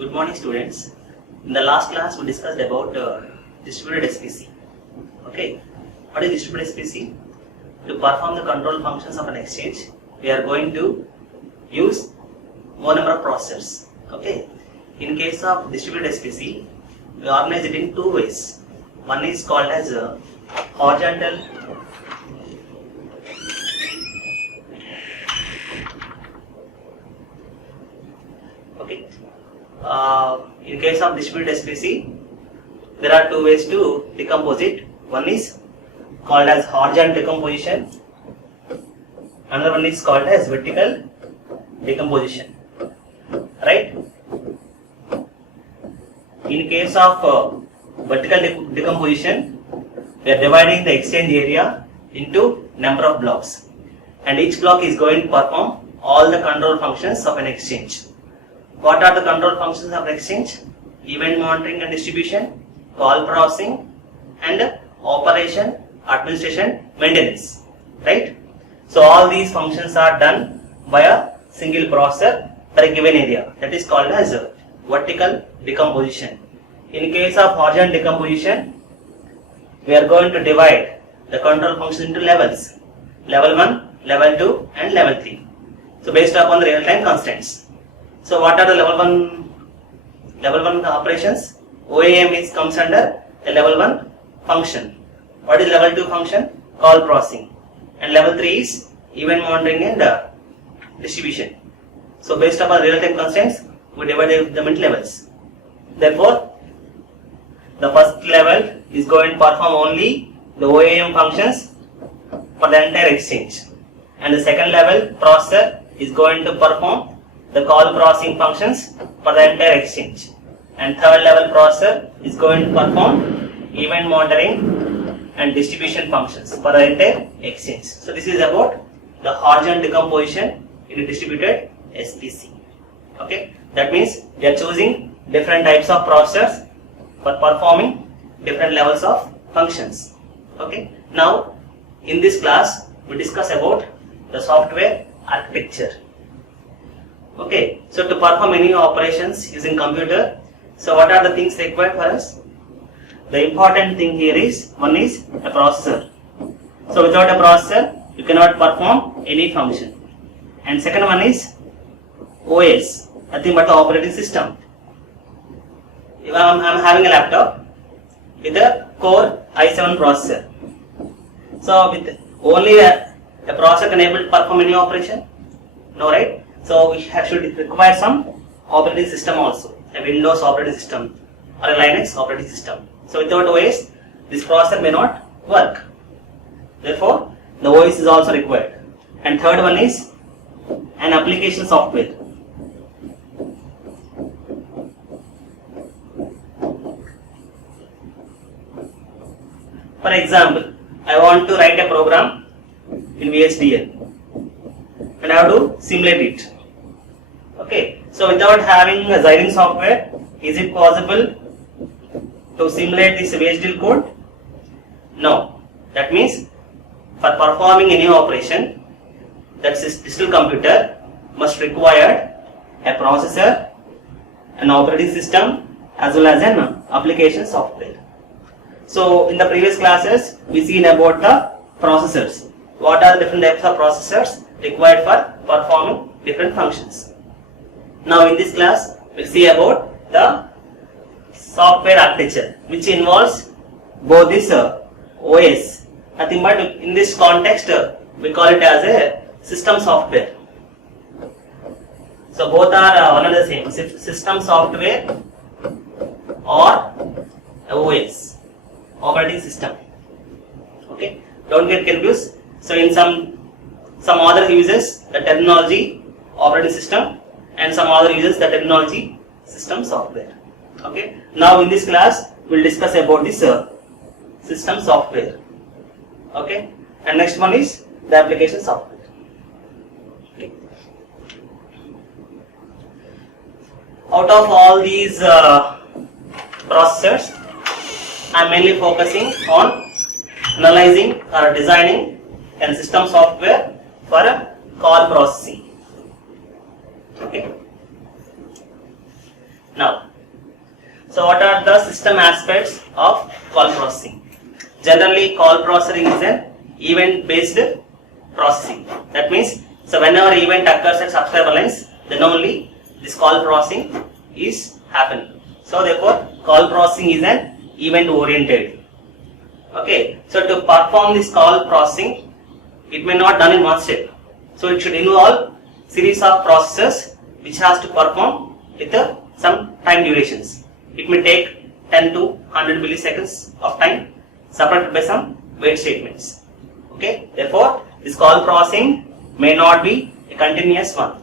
Good morning, students. In the last class, we discussed about distributed SPC. Okay, what is distributed SPC? To perform the control functions of an exchange, we are going to use more number of processors. Okay, in case of distributed SPC, we organize it in two ways. One is called as horizontal in case of distributed SPC, there are two ways to decompose it. One is called as horizontal decomposition. Another one is called as vertical decomposition. Right? In case of vertical decomposition, we are dividing the exchange area into number of blocks, and each block is going to perform all the control functions of an exchange. What are the control functions of exchange? Event monitoring and distribution, call processing, and operation, administration, maintenance. Right? So all these functions are done by a single processor for a given area. That is called as vertical decomposition. In case of horizontal decomposition, we are going to divide the control functions into levels. Level 1, level 2, and level 3. So based upon the real-time constraints. So what are the level 1 operations? OAM comes under a level 1 function. What is level 2 function? Call processing. And level 3 is event monitoring and distribution. So based upon real-time constraints, we divide them into levels. Therefore, the first level is going to perform only the OAM functions for the entire exchange. And the second level processor is going to perform the call processing functions for the entire exchange, and third level processor is going to perform event monitoring and distribution functions for the entire exchange. So this is about the horizontal decomposition in a distributed SPC. Okay, that means we are choosing different types of processors for performing different levels of functions. Okay, now in this class we discuss about the software architecture. Okay, so to perform any operations using computer, so what are the things required for us? The important thing here is, one is a processor. So without a processor, you cannot perform any function. And second one is OS, nothing but the operating system. If I am having a laptop with a Core i7 processor. So with only a processor can able to perform any operation? No, right? So we should require some operating system also, a Windows operating system or a Linux operating system. So without OS, this processor may not work. Therefore, the OS is also required. And third one is an application software. For example, I want to write a program in VHDL and I have to simulate it. Okay, so without having a Xilinx software, is it possible to simulate this VHDL code? No. That means for performing any operation, that digital computer must require a processor, an operating system, as well as an application software. So in the previous classes, we seen about the processors. What are the different types of processors required for performing different functions? Now in this class, we'll see about the software architecture, which involves both this OS. Nothing but in this context, we call it as a system software. So both are one and the same, system software or OS, operating system. Okay, don't get confused. So in some other uses the terminology operating system, and some other uses the terminology system software. Okay, now in this class we will discuss about this system software. Okay, and next one is the application software. Okay. Out of all these processors, I am mainly focusing on analyzing or designing a system software for a call processing. Okay. Now, so what are the system aspects of call processing? Generally, call processing is an event-based processing. That means, so whenever event occurs at subscriber lines, then only this call processing is happening. So therefore, call processing is an event-oriented. Okay. So to perform this call processing, it may not done in one step. So it should involve series of processes which has to perform with some time durations. It may take 10 to 100 milliseconds of time, separated by some wait statements. Okay. Therefore, this call processing may not be a continuous one.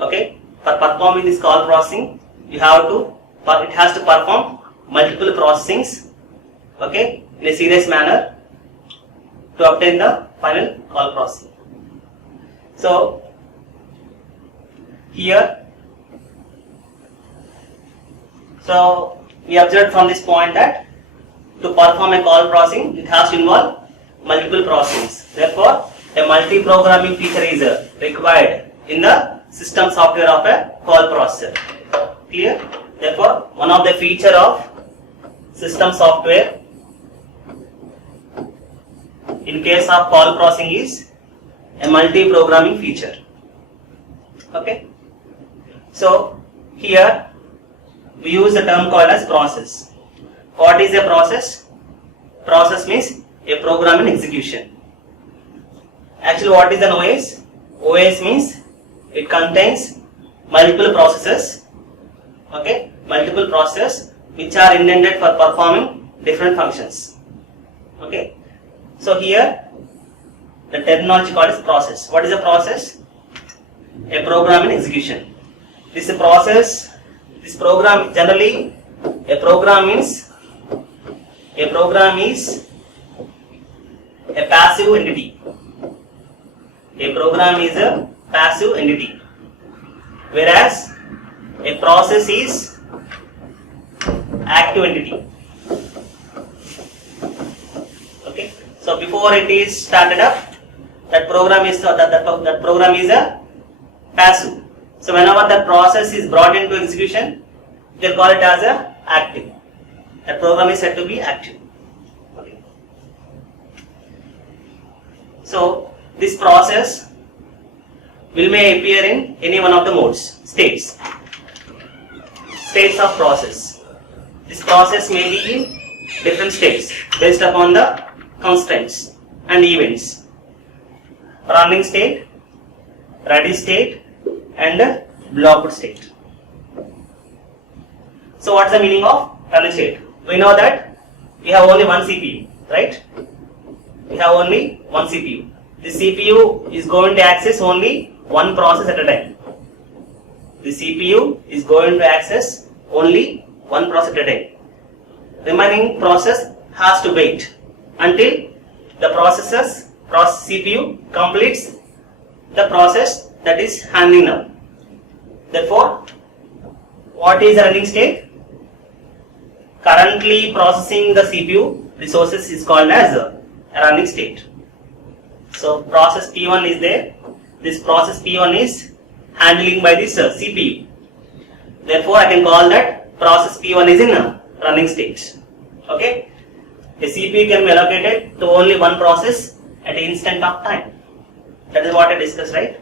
Okay. For performing this call processing, it has to perform multiple processings. Okay, in a serious manner to obtain the final call processing. So here, so we observed from this point that to perform a call processing, it has to involve multiple processings. Therefore, a multi-programming feature is required in the system software of a call processor. Clear? Therefore, one of the feature of system software in case of call processing is a multi-programming feature. Okay. So here we use the term called as process. What is a process? Process means a program in execution. Actually, what is an OS? OS means it contains multiple processes. Okay, multiple processes which are intended for performing different functions. Okay. So here the terminology called is process. What is a process? A program in execution. This is a process. This program generally a program is a passive entity. A program is a passive entity, whereas a process is active entity. Okay. So before it is started up, that program is that program is a passive. So whenever that process is brought into execution, they call it as a active. That program is said to be active. Okay. So this process may appear in any one of the modes, states of process. This process may be in different states based upon the constraints and events. Running state, ready state, and blocked state. So what's the meaning of running state? We know that we have only one CPU, right? We have only one CPU. The CPU is going to access only one process at a time. The CPU is going to access only one process at a time. Remaining process has to wait until the CPU completes the process that is handling now. Therefore, what is the running state? Currently processing the CPU resources is called as a running state. So process P1 is there. This process P1 is handling by this CPU. Therefore, I can call that process P1 is in a running state. Okay. A CPU can be allocated to only one process at an instant of time. That is what I discussed, right?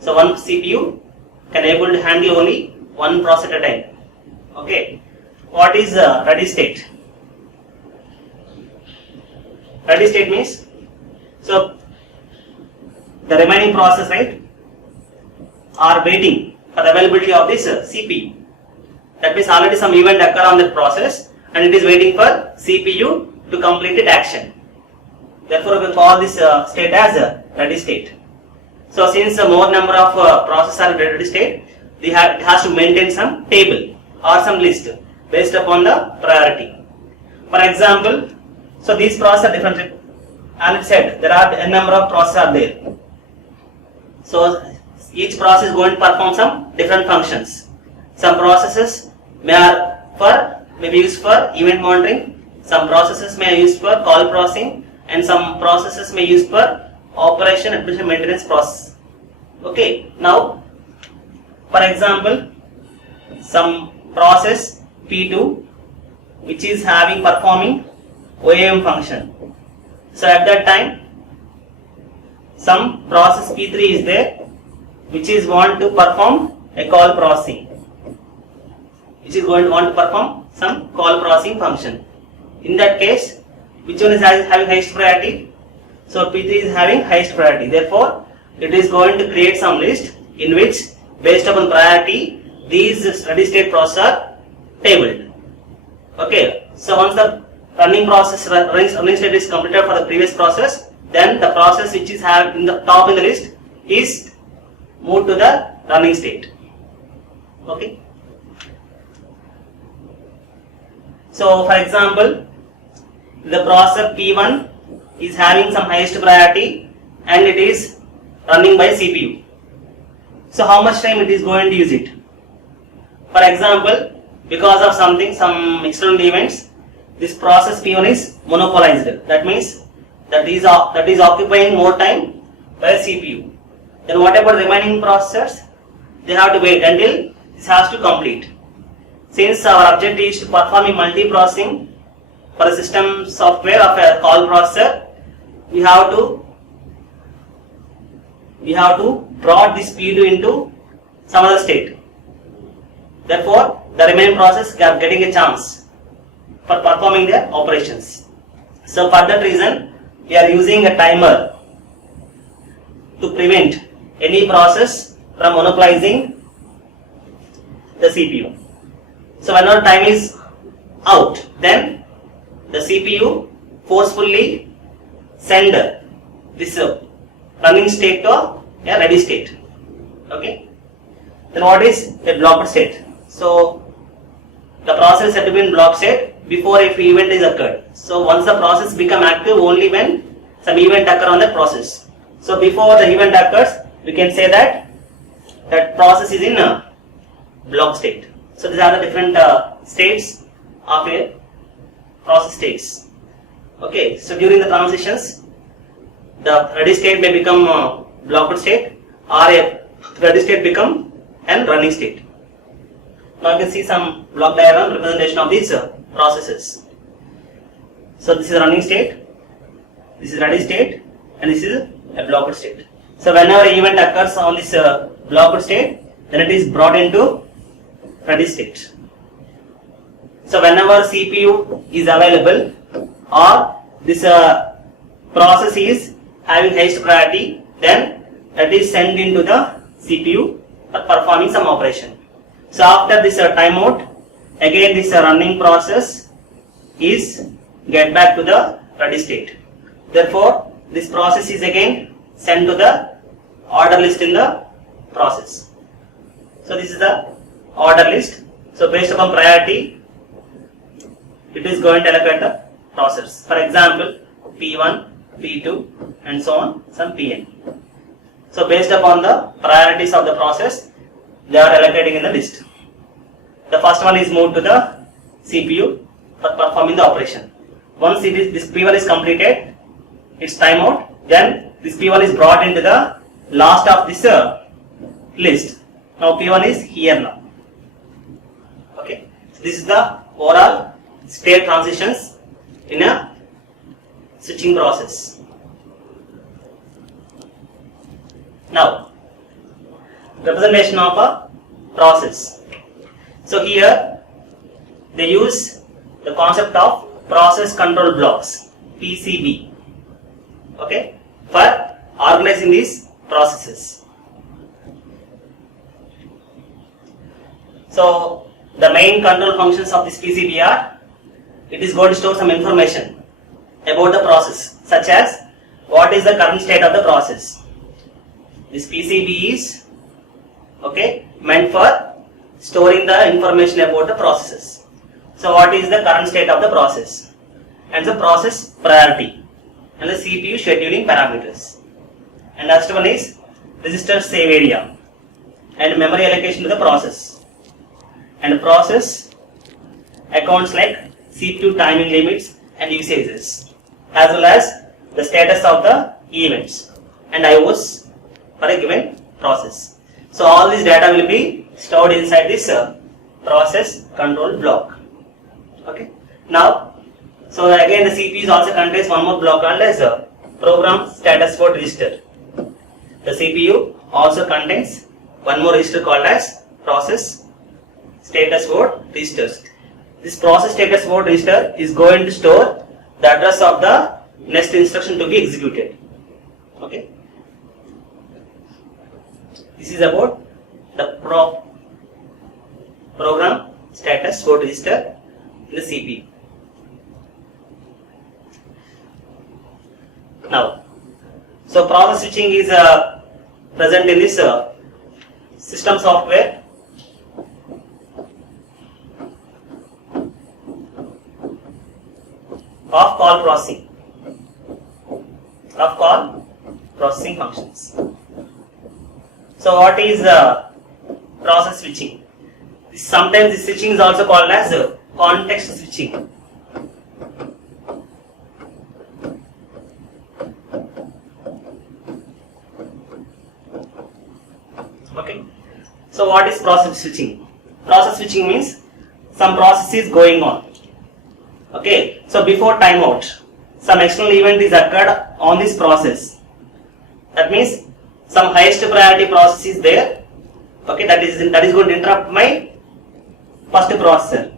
So one CPU can able to handle only one process at a time. Okay. What is ready state? Ready state means, so the remaining process, right, are waiting for the availability of this CPU. That means already some event occur on that process and it is waiting for CPU to complete its action. Therefore, we call this state as a ready state. So since more number of processes are in ready state, it has to maintain some table or some list based upon the priority. For example, so these processes are different. As it said, there are a number of processes are there. So each process is going to perform some different functions. Some processes may be used for event monitoring. Some processes may be used for call processing, and some processes may be used for operation and maintenance process. Okay. Now, for example, some process P2 which is performing OAM function. So at that time some process P3 is there which is want to perform a call processing, which is going to want to perform some call processing function. In that case, which one is having highest priority? So P3 is having highest priority. Therefore, it is going to create some list in which, based upon priority, these steady state processes are tabled. Okay. So once the running state is completed for the previous process, then the process which is in the top in the list is moved to the running state. Okay. So for example, the processor P1 is having some highest priority and it is running by CPU. So how much time it is going to use it? For example, because of some external events, this process P1 is monopolized. That means that is occupying more time by CPU. Then what about the remaining processors? They have to wait until this has to complete. Since our objective is to perform multiprocessing for the system software of a call processor, we have to brought this P2 into some other state. Therefore, the remaining process are getting a chance for performing their operations. So for that reason, we are using a timer to prevent any process from monopolizing the CPU. So whenever time is out, then the CPU forcefully send this running state to a ready state. Okay. Then what is a blocked state? So the process had to be in blocked state before if event is occurred. So once the process become active only when some event occur on that process. So before the event occurs, we can say that process is in a block state. So these are the different states of a process states. Okay. So during the transitions, the ready state may become a blocked state or a ready state become a running state. Now you can see some block diagram representation of these processes. So this is running state, this is ready state, and this is a blocked state. So whenever event occurs on this blocked state, then it is brought into ready state. So whenever CPU is available or this process is having highest priority, then that is sent into the CPU for performing some operation. So after this timeout, again this running process is get back to the ready state. Therefore, this process is again sent to the order list in the process. So this is the order list. So based upon priority, it is going to allocate the process. For example, P1, P2 and so on, some Pn. So based upon the priorities of the process, they are allocating in the list. The first one is moved to the CPU for performing the operation. Once this P1 is completed, its timeout, then this P1 is brought into the last of this list. Now P1 is here now. Okay. So this is the overall state transitions in a switching process. Now, representation of a process. So here they use the concept of process control blocks, PCB, okay, for organizing these processes. So the main control functions of this PCB are, it is going to store some information about the process, such as what is the current state of the process. This PCB is meant for storing the information about the processes. So what is the current state of the process and the process priority and the CPU scheduling parameters. And next one is register save area and memory allocation to the process, and process accounts like CPU timing limits and usages, as well as the status of the events and IOs for a given process. So all this data will be stored inside this process control block. Okay. Now, so again the CPU also contains one more block called as a program status word register. The CPU also contains one more register called as process status word registers. This process status word register is going to store the address of the next instruction to be executed. Okay. This is about the program status word register in the CPU. Now, so process switching is present in this system software. Of call processing functions. So what is process switching? Sometimes this switching is also called as context switching. Okay. So what is process switching? Process switching means some process is going on. Okay. So before timeout, some external event is occurred on this process. That means some highest priority process is there. Okay, that is going to interrupt my first processor.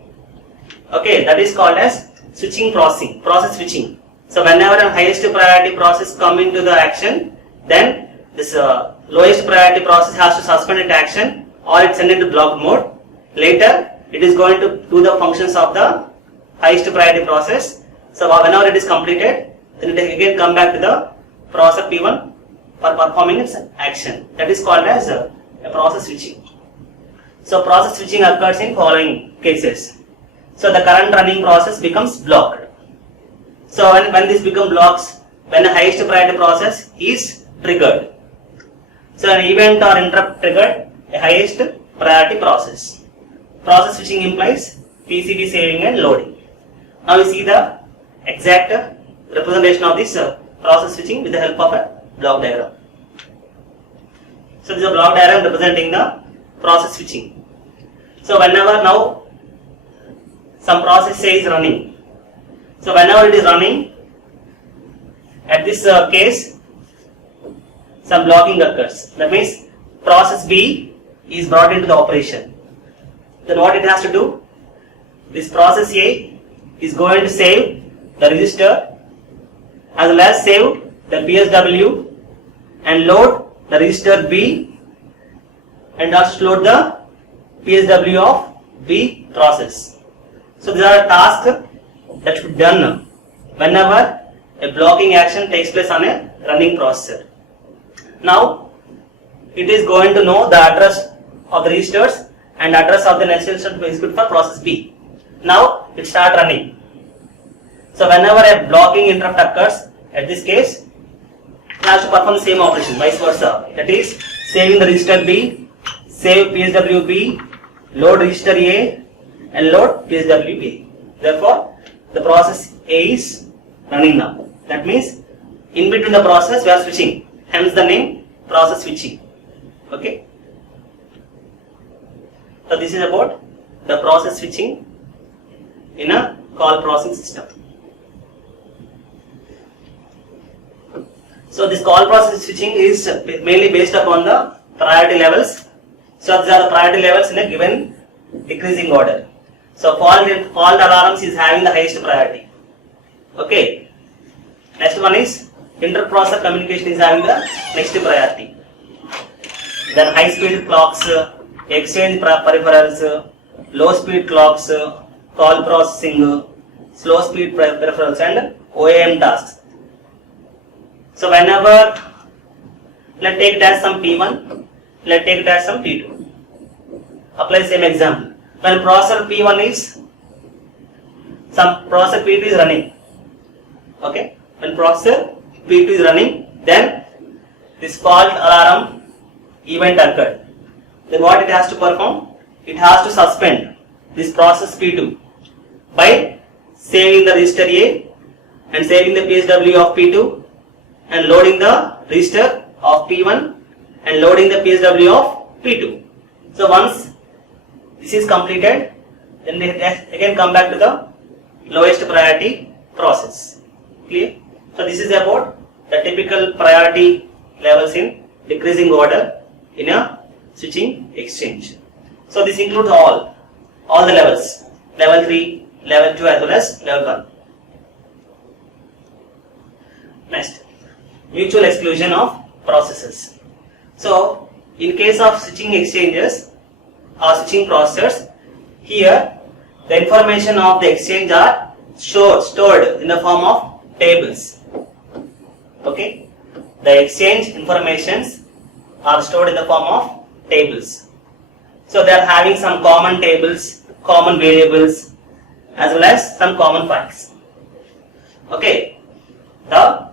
Okay, that is called as switching processing, process switching. So whenever a highest priority process come into the action, then this lowest priority process has to suspend its action or it send into block mode. Later, it is going to do the functions of the highest priority process. So whenever it is completed, then it again come back to the processor P1 for performing its action. That is called as a process switching. So process switching occurs in following cases. So the current running process becomes blocked. So when this becomes blocks, when the highest priority process is triggered. So an event or interrupt triggered a highest priority process. Process switching implies PCB saving and loading. Now we see the exact representation of this process switching with the help of a block diagram. So this is a block diagram representing the process switching. So whenever now some process say is running. So whenever it is running, at this case, some blocking occurs. That means process B is brought into the operation. Then what it has to do? This process A is going to save the register as well as save the PSW and load the register B and also load the PSW of B process. So these are tasks that should be done whenever a blocking action takes place on a running processor. Now it is going to know the address of the registers and address of the next instruction to execute for process B. Now it start running. So whenever a blocking interrupt occurs, at this case, it has to perform the same operation, vice versa. That is, saving the register B, save PSW B, load register A, and load PSW B. Therefore, the process A is running now. That means, in between the process, we are switching. Hence the name process switching. Okay. So this is about the process switching in a call processing system. So this call process switching is mainly based upon the priority levels. So these are the priority levels in a given decreasing order. So fault alarms is having the highest priority. Okay. Next one is inter-processor communication is having the next priority. Then high speed clocks, exchange peripherals, low speed clocks, call processing, slow speed peripherals and OAM tasks. So whenever, let's take it as some P1, let's take it as some P2. Apply the same example. When processor P1 is, some processor P2 is running. Okay. When processor P2 is running, then this fault alarm event occurred. Then what it has to perform? It has to suspend this process P2 by saving the register A and saving the PSW of P2 and loading the register of P1 and loading the PSW of P2. So once this is completed, then they again come back to the lowest priority process. Clear? So this is about the typical priority levels in decreasing order in a switching exchange. So this includes all the levels, level 3, level 2 as well as level 1. Next, mutual exclusion of processes. So in case of switching exchanges or switching processors, here the information of the exchange are stored in the form of tables. Okay, the exchange informations are stored in the form of tables. So they are having some common tables, common variables, as well as some common files. Okay, the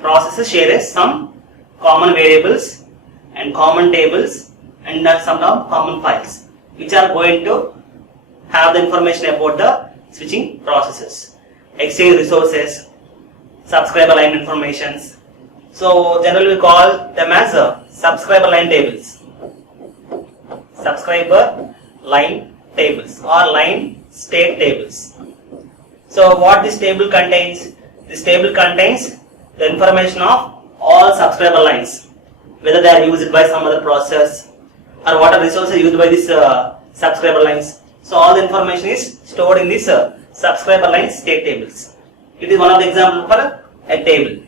processes share some common variables and common tables and some common files, which are going to have the information about the switching processes, exchange resources, subscriber line informations. So generally we call them as subscriber line tables, subscriber line tables or line state tables. So what this table contains? This table contains the information of all subscriber lines, whether they are used by some other process or what are resources used by this subscriber lines. So all the information is stored in this subscriber line state tables. It is one of the examples for a table.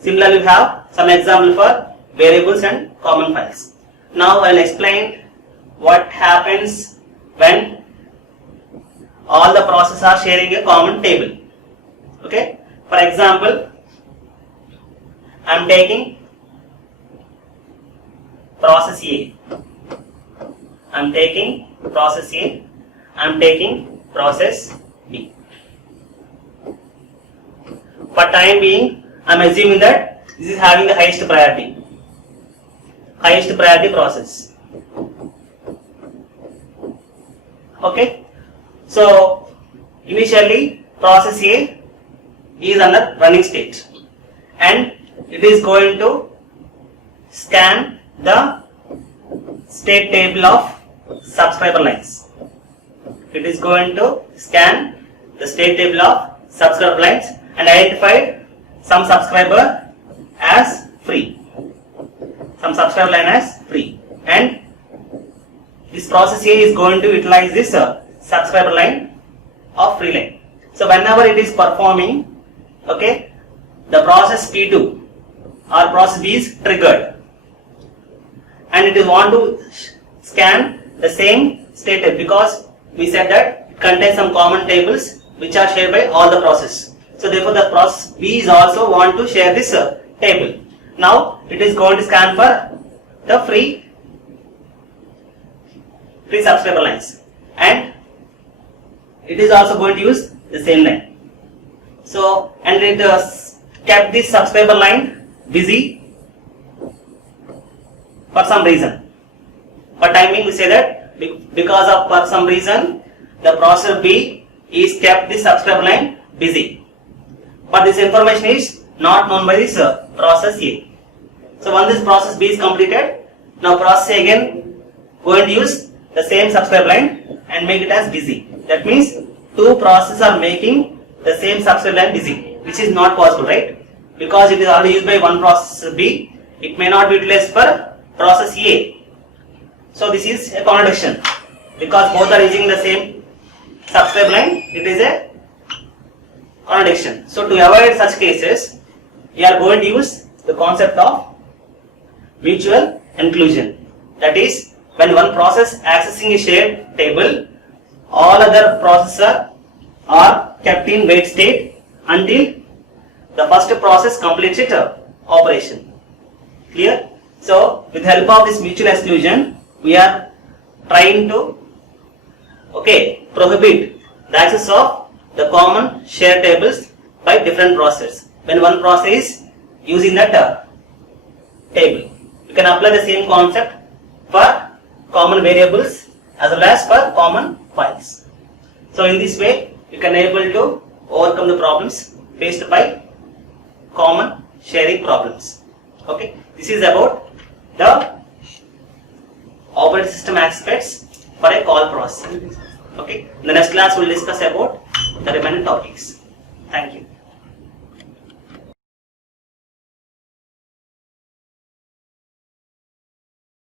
Similarly, we have some example for variables and common files. Now I will explain what happens when all the processes are sharing a common table. Okay. For example, I am taking process A. I am taking process A. I am taking process B. For time being, I am assuming that this is having the highest priority process. Okay. So initially process A is under running state and it is going to scan the state table of subscriber lines. It is going to scan the state table of subscriber lines and identify some subscriber as free, some subscriber line as free, and this process A is going to utilize this subscriber line of free line. So whenever it is performing, okay, the process P2 or process B is triggered and it is want to scan the same state table, because we said that it contains some common tables which are shared by all the processes. So therefore the process B is also want to share this table. Now it is going to scan for the free subscriber lines and it is also going to use the same line. So and it kept this subscriber line busy for some reason. For timing we say that because of for some reason the processor B is kept this subscriber line busy, but this information is not known by this process A. So once this process B is completed, now process A again going to use the same subscriber line and make it as busy. That means two processes are making the same subscriber line busy, which is not possible, right? Because it is already used by one process B, it may not be utilized for process A. So this is a contradiction, because both are using the same subscriber line, it is a contradiction. So to avoid such cases, we are going to use the concept of mutual inclusion. That is, when one process accessing a shared table, all other processes are kept in wait state until the first process completes its operation. Clear? So with the help of this mutual exclusion, we are trying to prohibit the access of the common shared tables by different processes. When one process is using that table, you can apply the same concept for common variables as well as for common files. So in this way, you can able to overcome the problems faced by common sharing problems. Okay, this is about the operating system aspects for a call processing. Okay. In the next class, we'll discuss about the remaining topics. Thank you.